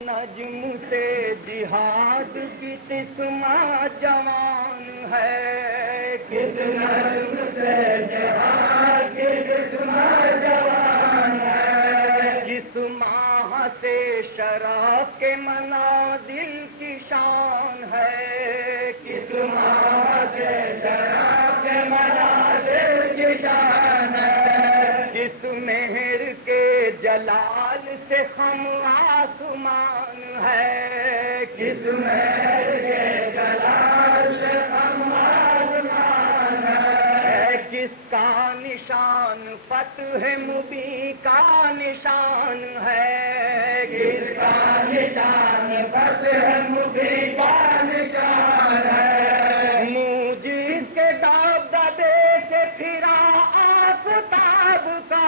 نجم سے جہاد کی قسمہ جوان ہے، کس نجم سے جہاد کی قسمہ جوان ہے، جس ماہ سے شرف کے منازل کی شان ہے، کس ماہ سے شرف کے منازل کی شان ہے، جس مہر کے جلال سے ہم آسمان ہے، کس مہر کے جلال سے ہم آسمان ہے، کس کا نشان فتح مبین کا نشان ہے، کس کا نشان فتح مبین کا نشان ہے، موجز کے دبدبے سے پھرا آفتاب کا،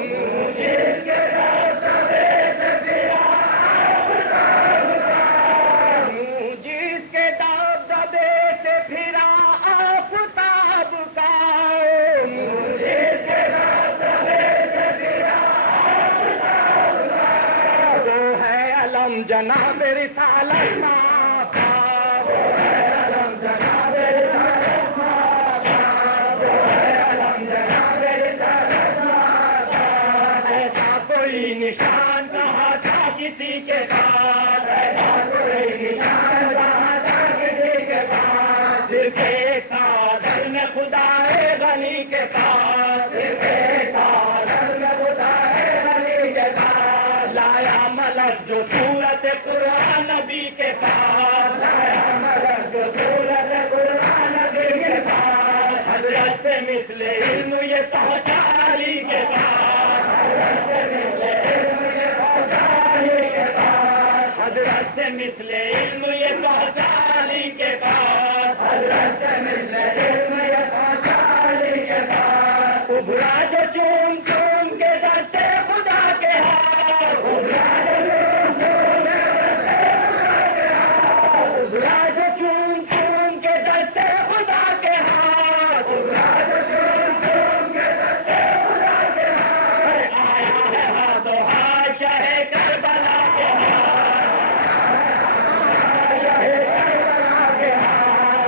موجز کے دبدبے سے پھرا آفتاب کا، موجز کے دبدبے سے پھرا آفتاب کا، موجز کے دبدبے سے پھرا آفتاب کا، وہ ہے علم جناب رسالت ماں، وہ ہے علم جناب رسالت ماں، وہ ہے علم جناب رسالت ماں، ایسا کوئی نشان کہاں تھا کسی کے پاس، ایسا کوئی نشان کہاں تھا کسی کے پاس، صرف ایک سادر میں خدا غنی کے پاس، صرف ایک سادر میں خدا غنی کے پاس، لایا ملک جو صورت قرآن نبی کے پاس، لایا ملک جو صورت قرآن نبی کے پاس، حضرت سے مثل علم یہ پہنچا علی کے پاس، حضرت سے مثل علم یہ پہنچا علی کے پاس، حضرت سے مثل علم یہ پہنچا علی کے پاس، حضرت سے مثل علم یہ پہنچا علی کے پاس، ابھرا جو چون چون کے در سے خدا کے ہاتھ، ابھرا جو چون چون کے در سے خدا کے ہاتھ، ابھرا جو چون چون کے در سے خدا کے ہاتھ، ابھرا جو چون چون کے در سے خدا کے ہاتھ، آیا ہے ہاتھ و ہاتھ شاہ کربلا کے ہاتھ، شاہ کربلا کے ہاتھ،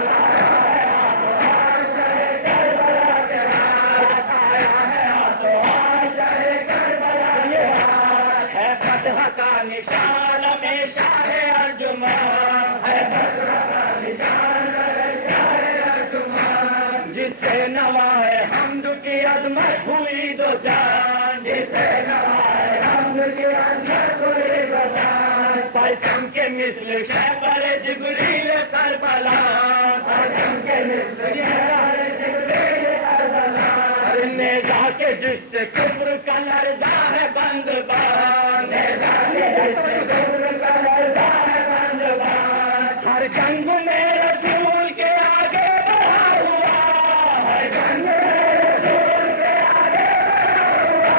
کربلا کے ہاتھ، آیا ہے ہاتھ و ہاتھ شاہ کربلا کے ہاتھ، ہے فتح کا نشان ہمیشہ ہے ارجمان، ہے فتح کا نشان ہمیشہ ہے ارجمان، جس سے نوائے حمد کی عظمت ہوئی دو جان، جس سے نوائے حمد کی عظمت ہوئی دو جان، پرچم کے مثل شہبر جبریل کربلا، پرچم کے مثل شہبر جبریل کربلا، نیزا کے جس سے کفر کا لرزہ ہے بند بان، نیزا کے جس سے کفر کا لرزہ ہے بند بان، ہر جنگ میں رسول کے آگے بڑھا ہوا، ہر جنگ میں رسول کے آگے بڑھا ہوا،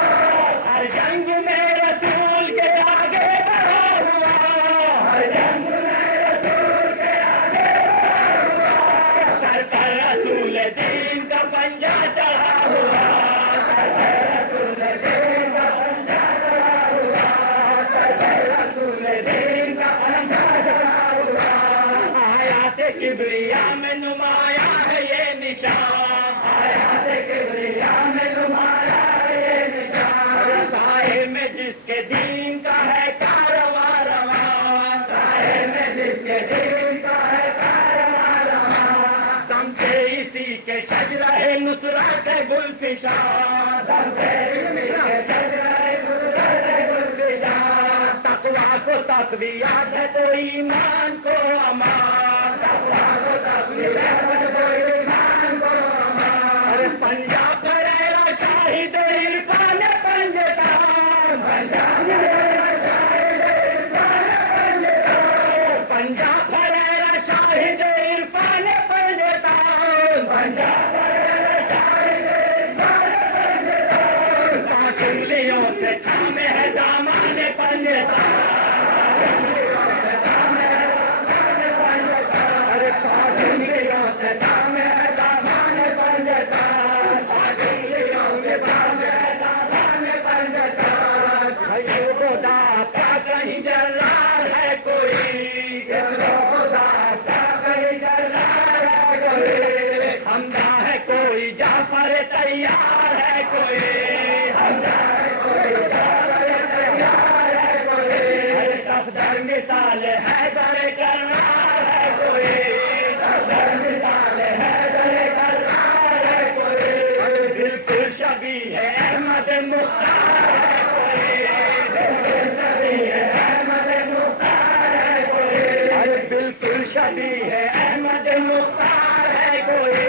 ہر جنگ میں رسول کے آگے بڑھا ہوا، ہر جنگ میں رسول کے آگے بڑھا ہوا، سر پر رسول دین کا پنجہ چڑھا ہوا، سر پر رسول دین کا پنجہ چڑھا ہوا، سر پر رسول دین کا پنجہ چڑھا ہوا، آیات کبریا میں نمایاں ہے یہ نشان، آیات کبریا میں نمایاں ہے یہ نشان، سائے میں جس کے دین کا ہے کارواں رواں، سائے میں جس کے دین کا ہے کارواں رواں، سمجھے اسی کے شجرہ نصرت گلفشان، سمجھے اسی کے شجرہ نصرت گلفشان، تقویٰ کو تقویت ہے تو ایمان کو امان، تقویٰ کو تقویت ہے تو ایمان کو امان، ارے پنجاب پھریرا شاہد عرفان پنجتان، پنجاب پھریرا شاہد عرفان پنجتان، پنجاب پھریرا شاہد عرفان پنجتان، پنجاب پھریرا شاہد عرفان پنجتان، پانچ انگلیوں سے تھامے ہے دامان پنجتان، ارے پانچ انگلیوں سے تھامے ہے دامان پنجتان، پانچ انگلیوں سے تھامے ہے دامان پنجتان، بھائیوں کو مثال حیدر کرار ہے کوئی، صفدر مثال حیدر کرار ہے کوئی، بالکل شبیہ ہے احمد مختار ہے کوئی، بالکل شبیہ ہے احمد مختار ہے کوئی، بالکل شبیہ ہے احمد مختار ہے کوئی،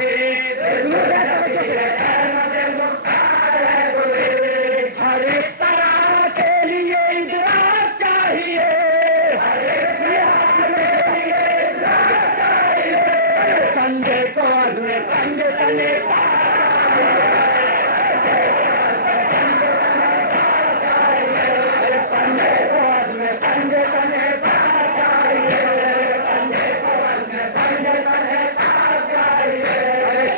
بالکل شبیہ ہے احمد مختار ہے کوئی، ہر ایک طرح کے لیے ادراک چاہیے، ہر ایک طرح کے لیے ادراک چاہیے، سنجے کو عزم سنجے تنے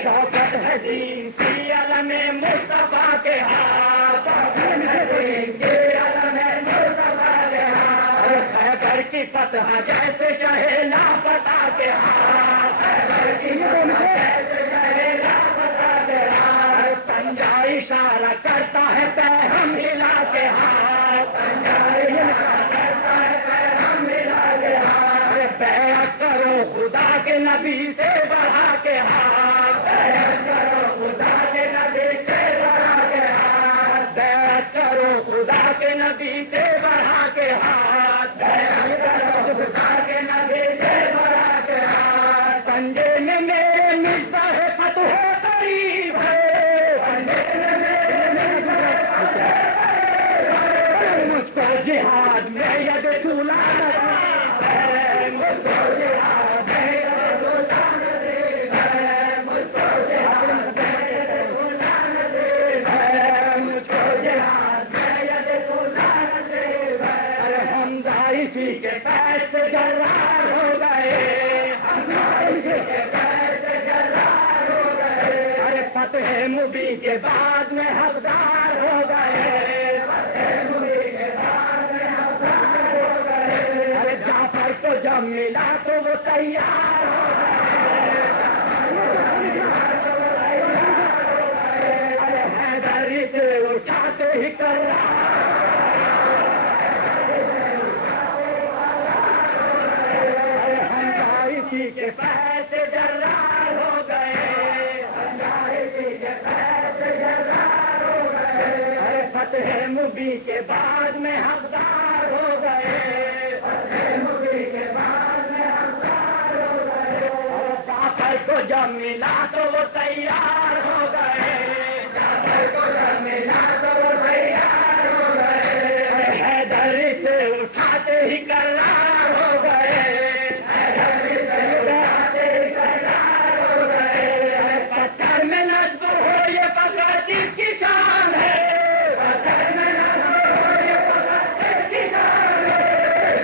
شوقت ہے دین کی علم مصطفیٰ کے ہاتھ، شوقت ہے دین کی علم مصطفیٰ کے ہاتھ، خیبر کی فتح جیسے شہ لاپتہ کے ہاتھ، خیبر کی فتح جیسے شہ لاپتہ کے ہاتھ، پنجہ اشارہ کرتا ہے پیغام ملا کے ہاتھ، پنجہ اشارہ کرتا ہے پیغام ملا کے ہاتھ، بیعت کرو خدا کے نبی سے بڑھا کے ہاتھ، بیعت کرو خدا کے نبی سے بڑھا کے ہاتھ، بیعت کرو خدا کے نبی سے بڑھا کے ہاتھ، بیعت کرو خدا کے نبی سے بڑھا کے ہاتھ، پنجے میں میرے مرزا ہے فتح قریب ہے، پنجے میں میرے مرزا ہے فتح قریب ہے، مجھ کو جہاد میں ید طولہ نصیب ہے، مجھ کو جہاد میں ید طولہ نصیب ہے، مجھ کو جہاد میں ید طولہ نصیب ہے، مجھ کو جہاد میں ید طولہ نصیب ہے، ارے حمزہ اسی کے پیر سے جرار ہو گئے، حمزہ اسی کے پیر سے جرار ہو گئے، ارے فتح مبین کے بعد میں حقدار ہو گئے، فتح مبین کے بعد میں حقدار ہو گئے، ارے جعفر کو جب ملا تو وہ تیار ہو گئے، ارے حیدری سے اٹھاتے ہی کرار، ارے حمزہ اسی کے پیر سے جرار ہو گئے، حمزہ اسی کے پیر سے جرار ہو گئے، ارے فتح مبین کے بعد میں حقدار ہو گئے، فتح مبین کے بعد میں حقدار ہو گئے، اور جعفر کو جب ملا تو وہ تیار ہو گئے، جعفر کو جب ملا تو وہ تیار ہو گئے، ارے حیدری سے اٹھاتے ہی کرار ہو گئے، حیدری سے اٹھاتے ہی کرار ہو گئے، ارے پتھر میں نصب ہو یہ فقط جس کی شان ہے، پتھر میں نصب ہو یہ فقط جس کی شان ہے،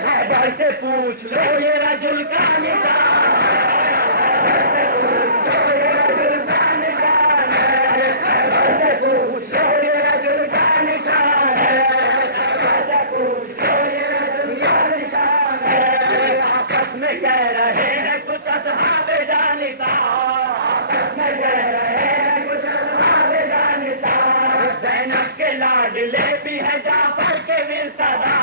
حیدر سے پوچھ لو یہ رجل کا نشان ہے، حیدر سے پوچھ لو یہ رجل کا نشان ہے، ارے حیدر سے پوچھ لو یہ رجل کا نشان ہے، حیدر سے پوچھ لو یہ رجل کا نشان ہے، آپس میں کہہ رہے ہیں کچھ اصحاب جانتا، آپس میں کہہ رہے ہیں کچھ اصحاب جانتا، زینب کے لاڈلے بھی ہے جعفر کے مرتضی،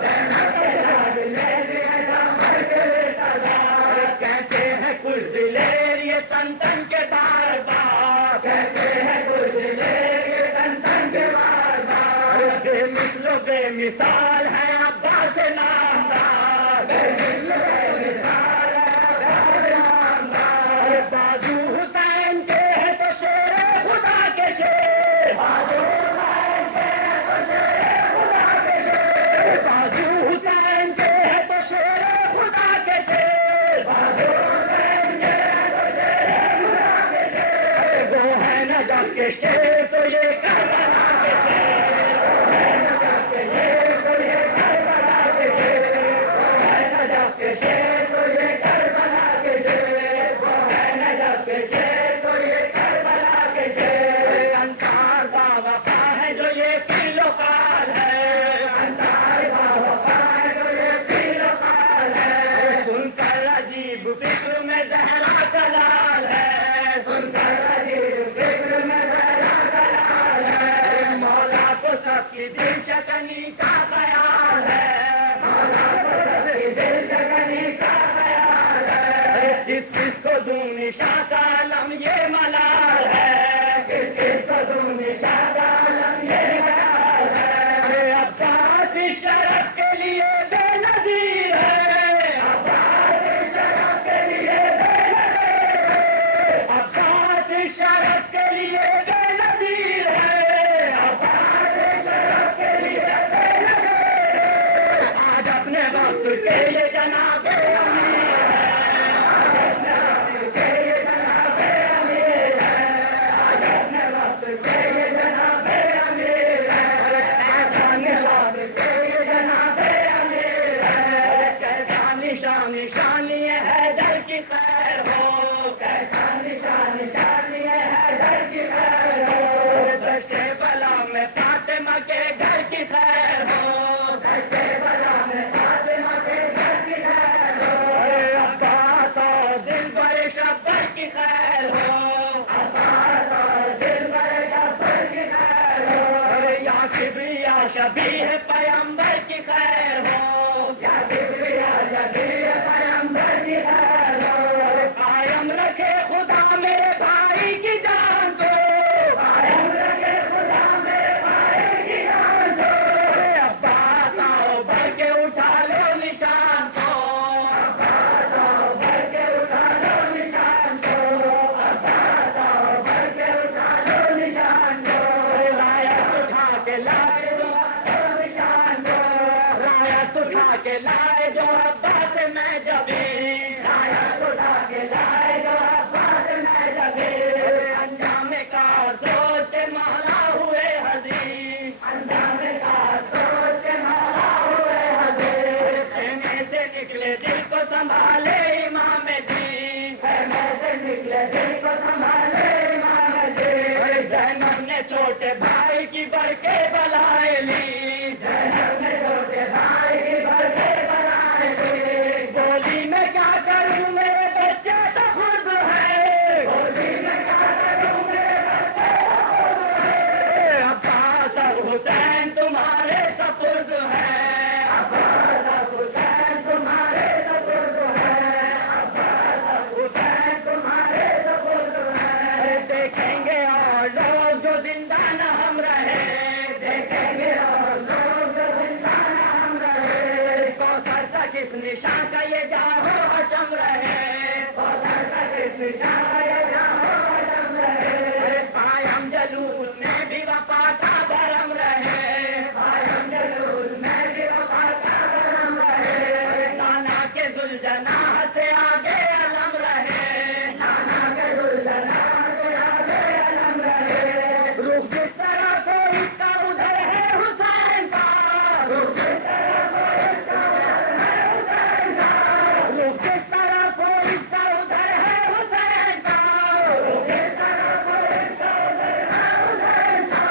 زینب کے لاڈلے بھی ہے جعفر کے مرتضی، کہتے ہیں کچھ دلیر یہ تن تن کے بار بار، کہتے ہیں کچھ دلیر یہ تن تن کے بار بار، بے مثل و بے مثال ہے عباس نامدار، بے مثل و بے مثال ہے عباس نامدار، بازو حسین کے ہے تو شیر خدا کے شیر، بازو حسین کے ہے تو شیر خدا کے شیر، بازو حسین کے ہے تو شیر خدا کے شیر، بازو حسین کے ہے تو شیر خدا کے شیر، وہ ہے نجف کے شیر تو یہ کربلا کے شیر، وہ ہے نجف کے شیر تو یہ کربلا کے شیر، وہ ہے نجف کے شیر تو یہ کربلا کے شیر، وہ ہے نجف کے شیر تو یہ کربلا کے شیر، انصار با وفا ہے جو یہ فیل و قال ہے، انصار با وفا ہے جو یہ فیل و قال ہے، سن کر عجیب فکر میں زہرا جلال ہے، سن کر عجیب فکر میں زہرا جلال ہے، مولا کو سب کی دل شکنی کا خیال ہے، مولا کو سب کی نشاں کا علم یہ ملال ہے، کس کس کو تو نشاں کا علم یہ ملال ہے، عباس شرف کے لیے بے نظیر ہے، عباس شرف کے لیے بے نظیر ہے، عباس شرف کے لیے بے نظیر ہے، عباس شرف کے لیے بے نظیر ہے، آج اپنے وقت کے لیے جناب امیر ہے، آج اپنے وقت کے لیے جناب امیر ہے، آج اپنے وقت کے لیے جناب امیر ہے، ایسا نشان کے لیے جناب امیر ہے، کیسا نشان نشانی ہے حیدر کی خیر ہو، کیسا نشان نشانی ہے حیدر کی خیر ہو، دشت بلا میں فاطمہ کے گھر کی خیر ہو، دشت بلا میں فاطمہ کے گھر کی خیر ہو، عباس اور دلبر شبر کی خیر ہو، عباس اور دلبر شبر کی خیر ہو، یا کبریا شبیہ پیمبر کی خیر ہو، یا کبریا شبیہ پیمبر کی خیر ہو، قائم رکھے خدا میرے بھائی کی جان کو، قائم رکھے خدا میرے بھائی کی جان کو، عباس آؤ بھر کے اٹھا لو نشان کو، عباس آؤ بھر کے اٹھا لو نشان کو، عباس آؤ بھر کے اٹھا لو نشان کو، رایت اٹھا کے لائے جو نشان کو، رایت اٹھا کے لائے جو عباس میں جبی، رایت اٹھا کے لائے جو عباس میں جبی، انجام کا سوچ کے مولا ہوئے حزین، انجام کا سوچ کے مولا ہوئے حزین، خیمے سے نکلے دل کو سنبھالے امام دین، خیمے سے نکلے دل کو سنبھالے امام دین، زینب نے چھوٹے بھائی کی بڑھ کے بلائے لی، زینب نے چھوٹے بھائی کی بڑھ کے بلائے لی، گولی میں کیا کروں میرے بچے تو خود ہے، گولی میں کیا کروں میرے بچے تو خود ہے، عباس اور حسین تمہارے سپرد ہے، عباس اور حسین تمہارے سپرد ہے، عباس اور حسین تمہارے سپرد ہے، دیکھیں گے اور لوگ جو زندہ نہ ہم رہے، دیکھیں گے اور لوگ جو زندہ نہ ہم رہے، کوثر تک اس نشان کا یہ جاہو حشم رہے، کوثر تک اس نشان کا یہ جاہو حشم رہے، قائم جلوس میں بھی وفا کا دھرم رہے، قائم جلوس میں بھی وفا کا دھرم رہے، نانا کے ذوالجناح سے آگے علم رہے، نانا کے ذوالجناح سے آگے علم رہے، رخ جس طرف ہو اس کا ادھر ہے حسین کا، رخ جس طرف ہو اس کا ادھر ہے حسین کا، رخ جس طرف ہو اس کا ادھر ہے حسین کا، رخ جس طرف ہو اس کا ادھر ہے حسین کا،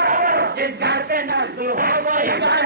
جس گھر پہ نسل ہو وہی گھر